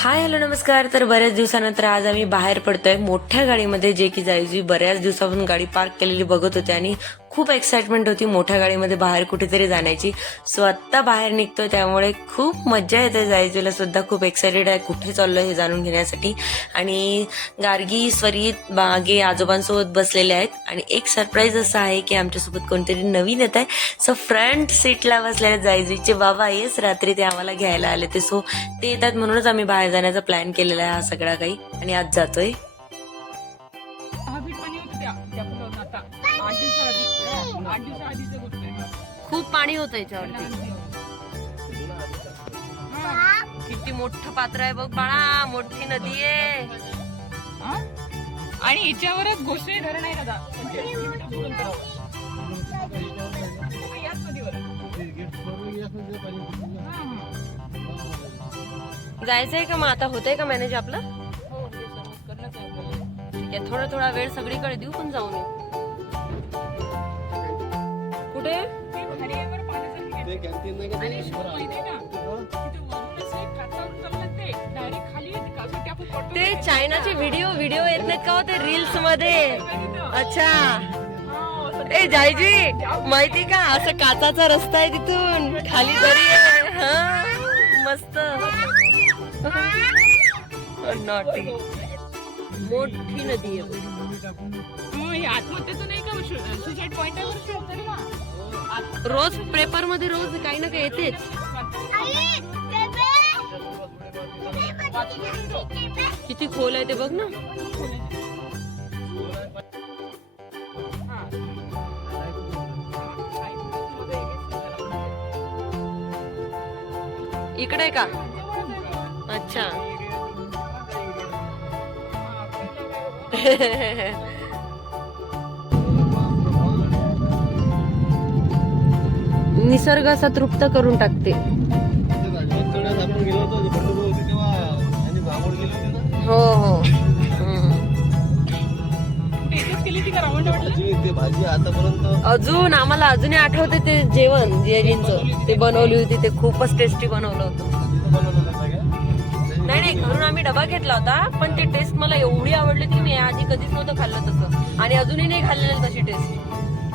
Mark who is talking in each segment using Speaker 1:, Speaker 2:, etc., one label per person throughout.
Speaker 1: Hi hello नमस्कार. तर बऱ्याच दिवसानंतर आज आम्ही बाहेर पडतोय. मोठ्या गाडीमध्ये जे की जायची बऱ्याच दिवसापासून गाडी पार्क केलेली बघत होते आणि खूप एक्साइटमेंट होती मोठ्या गाडीमध्ये बाहेर कुठेतरी जाण्याची. सो आत्ता बाहेर निघतो त्यामुळे खूप मज्जा येते जायजीला सुद्धा. खूप एक्साइटेड आहे कुठे चाललो हे जाणून घेण्यासाठी. आणि गार्गी स्वरीत बागे आजोबांसोबत बसलेले आहेत. आणि एक सरप्राईज असं आहे की आमच्यासोबत कोणतरी नवीन येत आहे. सो फ्रंट सीटला बसलेले जायजीचे बाबा येस रात्री ते आम्हाला घ्यायला आले ते. सो ते येतात म्हणूनच आम्ही बाहेर जाण्याचा प्लॅन केलेला आहे हा सगळा काही. आणि आज जातोय. खूप पाणी होतं याच्यावरती. किती मोठं पात्र आहे बघ बाळा मोठी नदी आहे
Speaker 2: हा? आणि याच्यावरच गोष्टी धरण आहे दादा हा.
Speaker 1: जायचंय का मग आता होतंय का मॅनेज आपलं
Speaker 2: हो.
Speaker 1: ठीक आहे थोडा थोडा वेळ सगळीकडे देऊ पण जाऊन कुठे
Speaker 2: ते भारी आहे बरं पाण्यासारखी आहे. आणि शिवाय माहिती आहे का तिथे वरून असं एक काचावरून चाललं ते
Speaker 1: चायनाचे व्हिडिओ व्हिडिओ येत नाहीत का हो ते रील्समध्ये? अच्छा. ए जायजी माहिती का? असं काचाचा रस्ता आहे तिथून. खाली दरी आहे हा मस्त. नॉटी मोठी नदी आहे. बघ.
Speaker 2: आत्महत्याचं नाही का? सुसाईड पॉइंट आहे
Speaker 1: रोज पेपरमध्ये रोज काही ना काही येतेच. किती खोल आहे ते बघ ना. इकडे आहे का? अच्छा. निसर्ग असा तृप्त करून टाकते. हो हो. अजून आम्हाला अजूनही आठवते ते जेवण जेजींच ते बनवली होती ते खूपच टेस्टी बनवलं होतं. नाही नाही घरून आम्ही डबा घेतला होता पण ती टेस्ट मला एवढी आवडली की मी आधी कधीच नव्हतं खाल्लं तसं. आणि अजूनही नाही खाल्लेलं तशी टेस्ट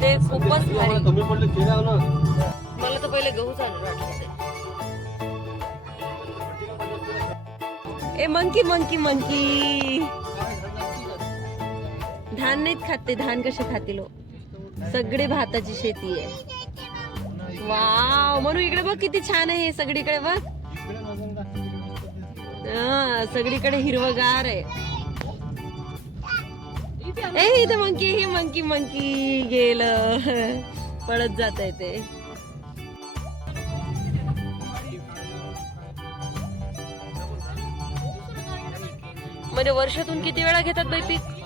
Speaker 1: ते खूपच भारी. मला तर पहिले गहू चालू ए मंकी मंकी मंकी. धान नाहीत खाते धान कसे खातील हो? सगळे भाताची शेती आहे. वाव म्हणून इकडे बघ किती छान आहे सगळीकडे बघ. हा, सगळीकडे हिरवगार आहे. ए इथे मंकी हे मंकी मंकी गेलं. पळत जात आहे ते. म्हणजे वर्षातून किती वेळा घेतात बाई पीक?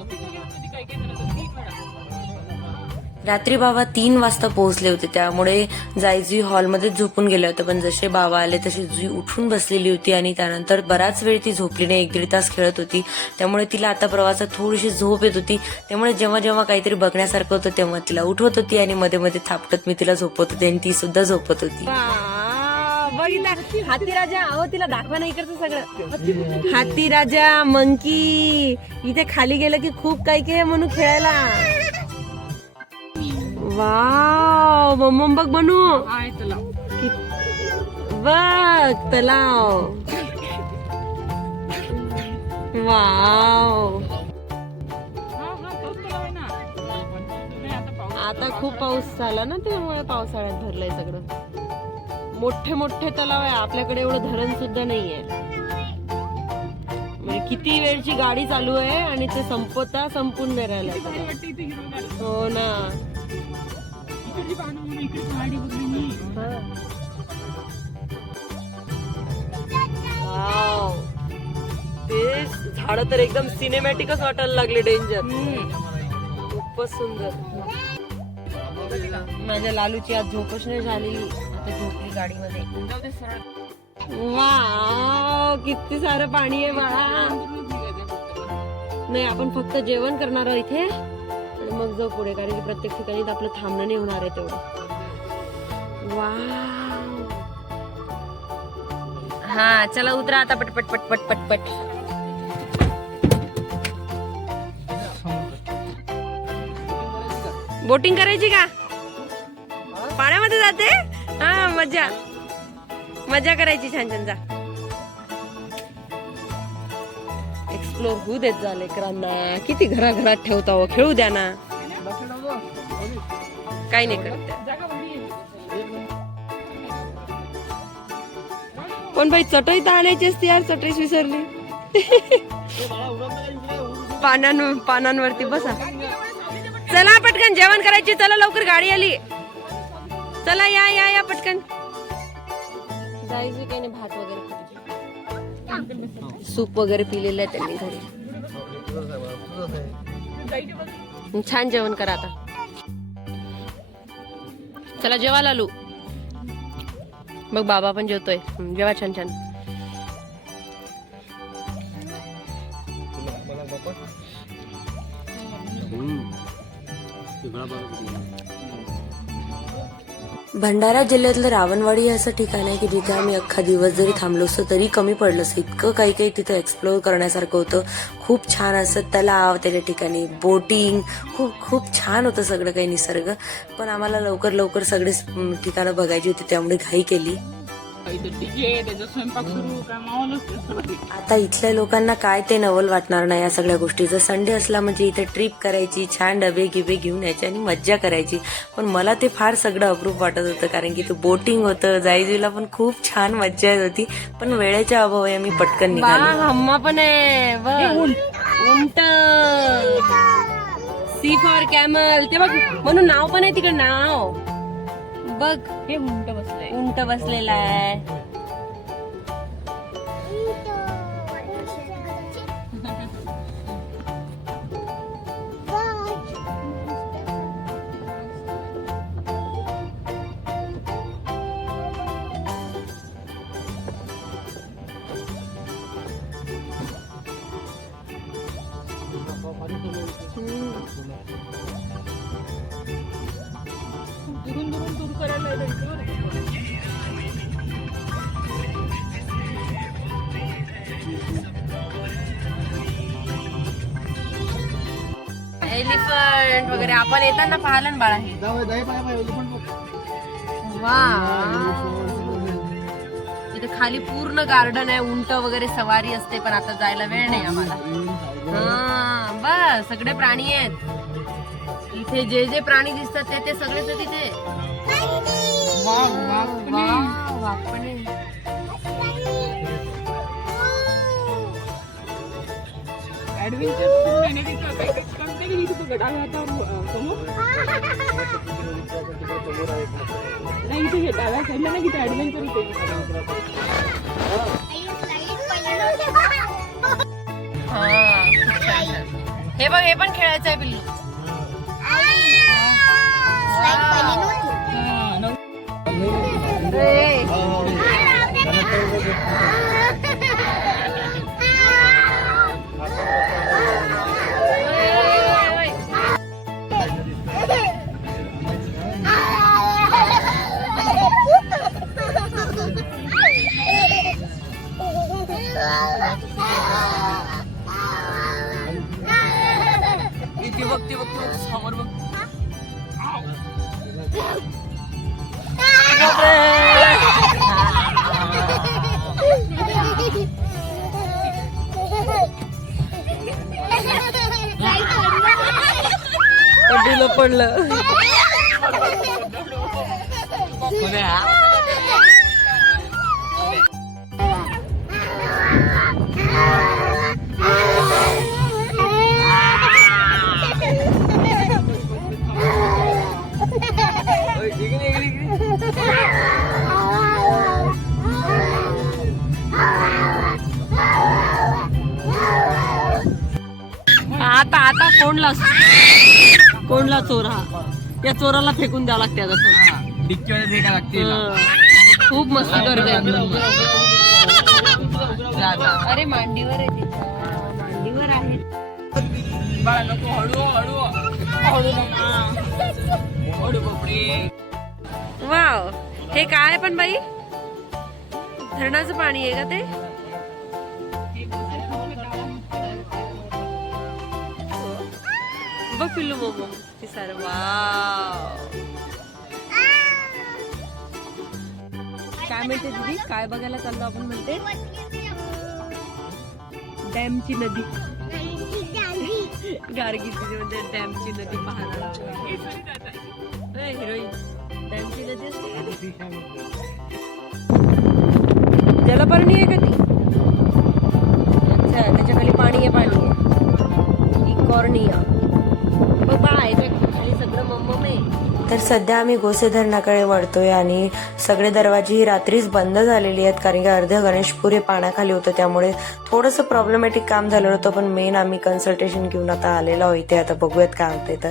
Speaker 1: रात्री बाबा तीन वाजता पोहोचले होते. त्यामुळे जायजी हॉलमध्ये झोपून गेले होते. पण जसे बाबा आले तशी जुई उठून बसलेली होती आणि त्यानंतर बराच वेळ ती झोपली नाही एक दीड तास खेळत होती. त्यामुळे तिला आता प्रवासात थोडीशी झोप येत होती. त्यामुळे जेव्हा जेव्हा काहीतरी बघण्यासारखं होतं तेव्हा तिला उठवत होती आणि मध्ये मध्ये थापटत मी तिला झोपत होते आणि ती सुद्धा झोपत होती. हाती राजा. अहो तिला दाखवा नाही इकडचं सगळं. हाती राजा मंकी. इथे खाली गेलं की खूप काही काही म्हणून खेळायला. वाव मम्म बघ बनू.
Speaker 2: आहे चला
Speaker 1: बघ तलाव. वाव.
Speaker 2: तलाव आता
Speaker 1: खूप पाऊस झाला ना त्यामुळे पावसाळ्यात भरलंय सगळं. मोठे मोठे तलाव आहे. आपल्याकडे एवढं धरण सुद्धा नाहीये. म्हणजे किती वेळची गाडी चालू आहे आणि ते संपता संपून नाही राहिलं. हो ना.
Speaker 2: इकडची पानं म्हणून इकडे पहाडी बघली मी?
Speaker 1: वाव ते झाड तर एकदम सिनेमॅटिकच वाटायला लागले डेंजर खूपच सुंदर. माझ्या लालूची आज झोपच नाही झाली. आता झोपली गाडीमध्ये.
Speaker 2: जाऊ दे सरळ.
Speaker 1: वाव किती सारं पाणी आहे बाळा. नाही आपण फक्त जेवण करणार आहोत इथे. मग जाऊ पुढे कारण की प्रत्येक ठिकाणी आपलं थांबणं नाही होणार आहे तेवढं. वाव. हा चला उतरा आता पटपट पटपट पटपट बोटिंग करायची का? पाण्यामध्ये जाते? हा मजा. मजा करायची छान छान जा. एक्सप्लोर होऊ देत जा लेकरांना. किती घराघरात ठेवता हो खेळू द्या ना. काही नाही करत पण बाई चटई तर आणायचीच ती यार चटईच विसरली. पानां पानांवरती बसा. चला पटकन जेवण करायची चला लवकर गाडी आली. चला या या या पटकन. सूप वगैरे पिलेलं आहे त्यांनी घरी. छान जेवण करा आता. चला जेवा लालू मग बाबा पण जेवतोय. जेवा छान छान. भंडारा जिल्ह्यातलं रावणवाडी हे असं ठिकाण आहे की जिथे आम्ही अख्खा दिवस जरी थांबलो असतो तरी कमी पडलं असतं. इतकं काही काही तिथं एक्सप्लोअर करण्यासारखं होतं. खूप छान असं तलाव त्याच्या ठिकाणी बोटिंग खूप खूप छान होतं सगळं काही निसर्ग. पण आम्हाला लवकर लवकर सगळे ठिकाणं बघायची होती त्यामुळे घाई केली. आता इथल्या लोकांना काय ते नवल वाटणार नाही या सगळ्या गोष्टीचं संडे असला म्हणजे इथे ट्रिप करायची छान डबे गिबे घेऊन यायचे आणि मज्जा करायची. पण मला ते फार सगळं अप्रूप वाटत होतं कारण की ते बोटिंग होतं जायजीला पण खूप छान मज्जा येत होती. पण वेळेच्या अभावी आम्ही पटकन निघालो. हम्मा पण आहे उंट. सी फॉर कॅमल ते बघ म्हणून नाव पण आहे तिकडे नाव. बघ
Speaker 2: हे उंट
Speaker 1: बसलेला आहे. एलिफंट वगैरे आपण येताना पाहिलं ना बाळा हे. वा इथे खाली पूर्ण गार्डन आहे उंट वगैरे सवारी असते पण आता जायला वेळ नाही आम्हाला. हा बस सगळे प्राणी आहेत. इथे जे जे प्राणी दिसतात ते ते सगळेच आहेत इथे.
Speaker 2: वाघ वाघ पण आहे.
Speaker 1: वा, वाघ पण आहे.
Speaker 2: ऍडव्हेंचर आहे ना तिथं काही काही कळते की तिथं बघा डाव्या हातावर अं, समोर? नाही इथे हे डाव्या साईडला ना तिथे ऍडव्हेंचर होते
Speaker 1: हा, खूप छान, छान. हे बघ हे पण खेळायचं आहे पिल्लू.
Speaker 2: हा, बघ समोर बघ
Speaker 1: पडलं पडलं. आता कोणला चोर हा? या चोराला फेकून द्यावं लागते आता
Speaker 2: लागते.
Speaker 1: खूप मस्ती करते अरे मांडीवर आहे तिच्या मांडीवर आहे.
Speaker 2: बाळा नको हळू हळू. हळू नका. हळू बापरे
Speaker 1: वाव. हे काय पण बाई? धरणाचं पाणी आहे का ते? बघ पिल्लू मोमो ते सारं वाव काय म्हणते दीदी? काय बघायला चाललो आपण म्हणते? डॅमची नदी. गार्गीची म्हणजे डॅमची नदी पाहायला हिरोईन डॅमची नदी असते? जलपर्णी आहे का ती? अच्छा त्याच्याखाली पाणी आहे पाणी आहे. इकॉर्निया तर सध्या आम्ही गोसे धरणाकडे वळतोय आणि सगळे दरवाजे ही रात्रीच बंद झालेली आहेत कारण की अर्ध गणेशपुरे पाण्याखाली होतं त्यामुळे थोडंसं प्रॉब्लेमॅटिक काम झालं होतं पण मेन आम्ही कन्सल्टेशन घेऊन आता आलेलो आहोत इथे. आता बघूयात काय होते तर.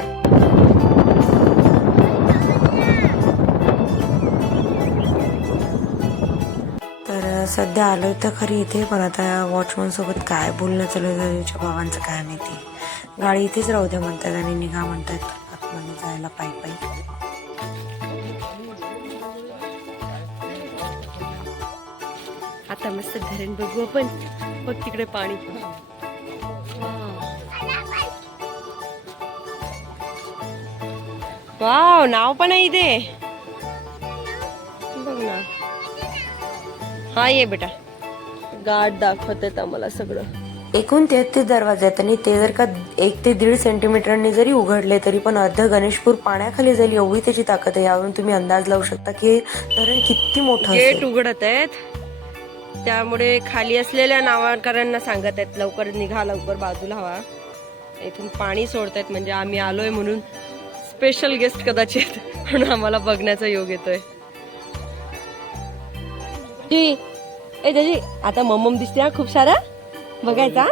Speaker 1: तर सध्या आलो तर खरी इथे पण आता वॉचमन सोबत काय बोलणं चालू आहे त्याच्या बाबांचं काय माहिती. गाडी इथेच राहू द्या म्हणतात आणि निघा म्हणतात. आतमध्ये जायला पायी पायी. आता मस्त धरण बघू आपण. बघ तिकडे पाणी. वाव नाव पण आहे इथे. बघ ना. हा ये बेटा. गाठ दाखवत आम्हाला सगळं. एकूण तेहतीस दरवाजे आहेत आणि ते जर का एक ते दीड सेंटीमीटरने जरी उघडले तरी पण अर्ध गणेशपूर पाण्याखाली जाईल एवढी त्याची ताकद आहे यावरून तुम्ही अंदाज लावू शकता की धरण किती मोठं गेट उघडत आहेत. त्यामुळे खाली असलेल्या नावाकरांना सांगत आहेत लवकर निघा लवकर बाजूला हवा इथून पाणी सोडतायत म्हणजे आम्ही आलोय म्हणून स्पेशल गेस्ट कदाचित म्हणून आम्हाला बघण्याचा योग येतोय. जी ए दाजी आता मम्मम दिसते हा खूप सारा? बघायचा?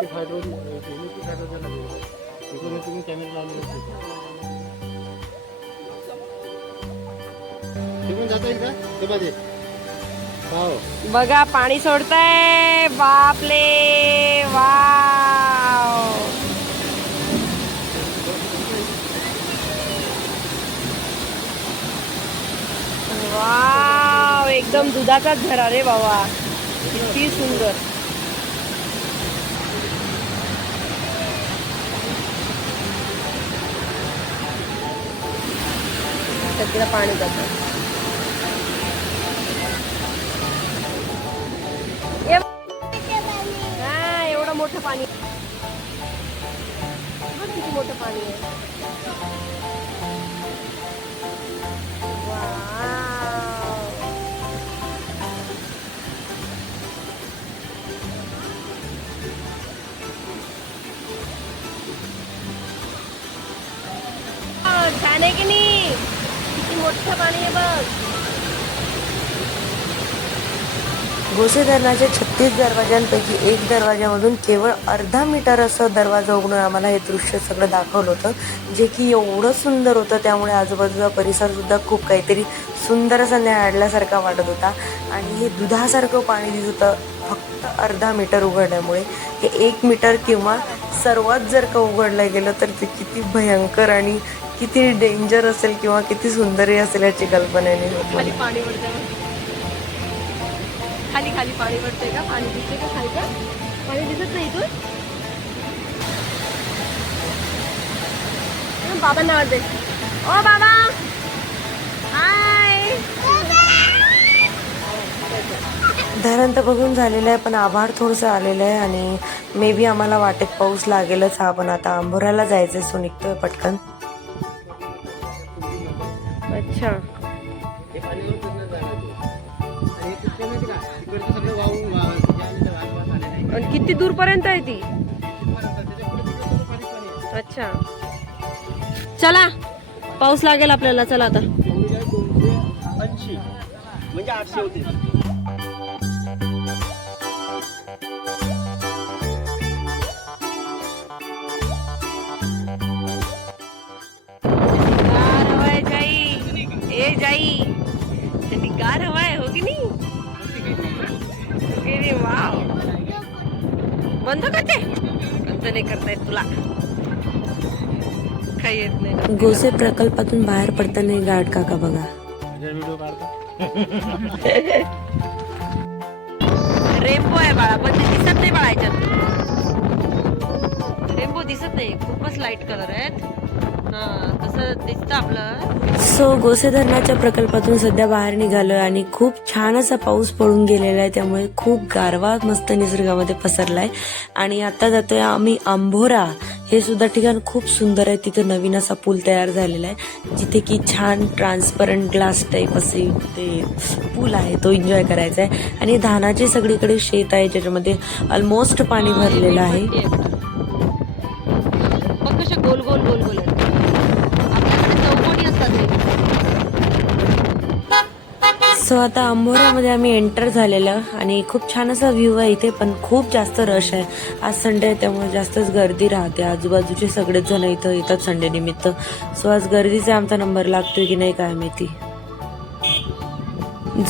Speaker 3: जाता
Speaker 1: बघा पाणी सोडताय. बापले वाव! वाव! एकदम दुधाचाच झरा रे बाबा. किती सुंदर. सगळं पाणी जातं. मोठं पाणी आहे. छान आहे की नाही? किती मोठं पाणी आहे बघ. गोसे धरणाच्या छत्तीस दरवाजांपैकी एक दरवाजामधून केवळ अर्धा मीटर असं दरवाजा उघडून आम्हाला हे दृश्य सगळं दाखवलं होतं जे की एवढं सुंदर होतं त्यामुळे आजूबाजूचा परिसर सुद्धा खूप काहीतरी सुंदर असं न्याडल्यासारखा वाटत होता. आणि हे दुधासारखं पाणी दिसत होतं फक्त अर्धा मीटर उघडल्यामुळे. हे एक मीटर किंवा सर्वात जर का उघडलं गेलं तर ते किती भयंकर आणि किती डेंजर असेल किंवा किती सुंदरही असेल याची कल्पना नाही होत.
Speaker 2: खाली खाली पाणी पडतंय का? पाणी दिसते का खाली का? पाणी दिसत नाही इथून? बाबांना दे. ओ बाबा! हाय
Speaker 1: धरण तर बघून झालेलं आहे पण आभाळ थोडंसं आलेलं आहे आणि मे बी आम्हाला वाटेत पाऊस लागेलच हा पण आता आंबोऱ्याला जायचंय सो निघतोय पटकन. अच्छा. किती दूर पर्यंत आहे ती. अच्छा. चला पाऊस लागेल आपल्याला चला आता.
Speaker 3: म्हणजे आठशे होते.
Speaker 1: येत नाही गोसे प्रकल्पातून बाहेर पडताना गाड काका बघा.
Speaker 4: रेनबो आहे बाळा पण ते दिसत नाही बाळा याच्यात. रेनबो दिसत नाही खूपच लाइट कलर आहेत. हा तसं दिसतं आपलं. सो गोसे धरणाच्या प्रकल्पातून सध्या बाहेर निघालोय आणि खूप छान असा पाऊस पडून गेलेला आहे त्यामुळे खूप गारवा मस्त निसर्गामध्ये पसरलाय. आणि आता जातोय आम्ही आंभोरा. हे सुद्धा ठिकाण खूप सुंदर आहे तिथे नवीन असा पूल तयार झालेला आहे जिथे की छान ट्रान्सपरंट ग्लास टाईप असे ते पूल आहे तो एन्जॉय करायचा आहे. आणि धानाचे सगळीकडे शेत आहे ज्याच्यामध्ये ऑलमोस्ट पाणी भरलेलं आहे. गोल गोल गोल गोल आहेत आपल्याकडे चौकोनी असतात सो आता अंबोरामध्ये आम्ही एंटर झालेलं आणि खूप छान असा व्ह्यू आहे इथे पण खूप जास्त रश आहे. आज संडे आहे त्यामुळे जास्तच गर्दी राहते. आजूबाजूचे सगळेच जण इथं येतात संडे निमित्त. सो आज गर्दीचा आमचा नंबर लागतोय की नाही काय माहिती.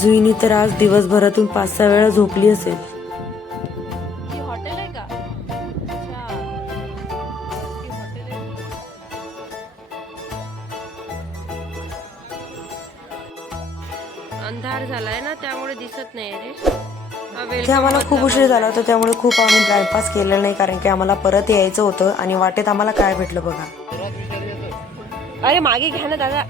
Speaker 4: जुईनी तर आज दिवसभरातून पाच सहा वेळा झोपली असेल. अंधार झालाय ना त्यामुळे दिसत नाही रे. ते आम्हाला खूप उशीर झाला होता त्यामुळे खूप आम्ही टाइमपास केलेला नाही कारण की आम्हाला परत यायचं होतं आणि वाटेत आम्हाला काय भेटलं बघा. अरे मागे घ्या ना दादा.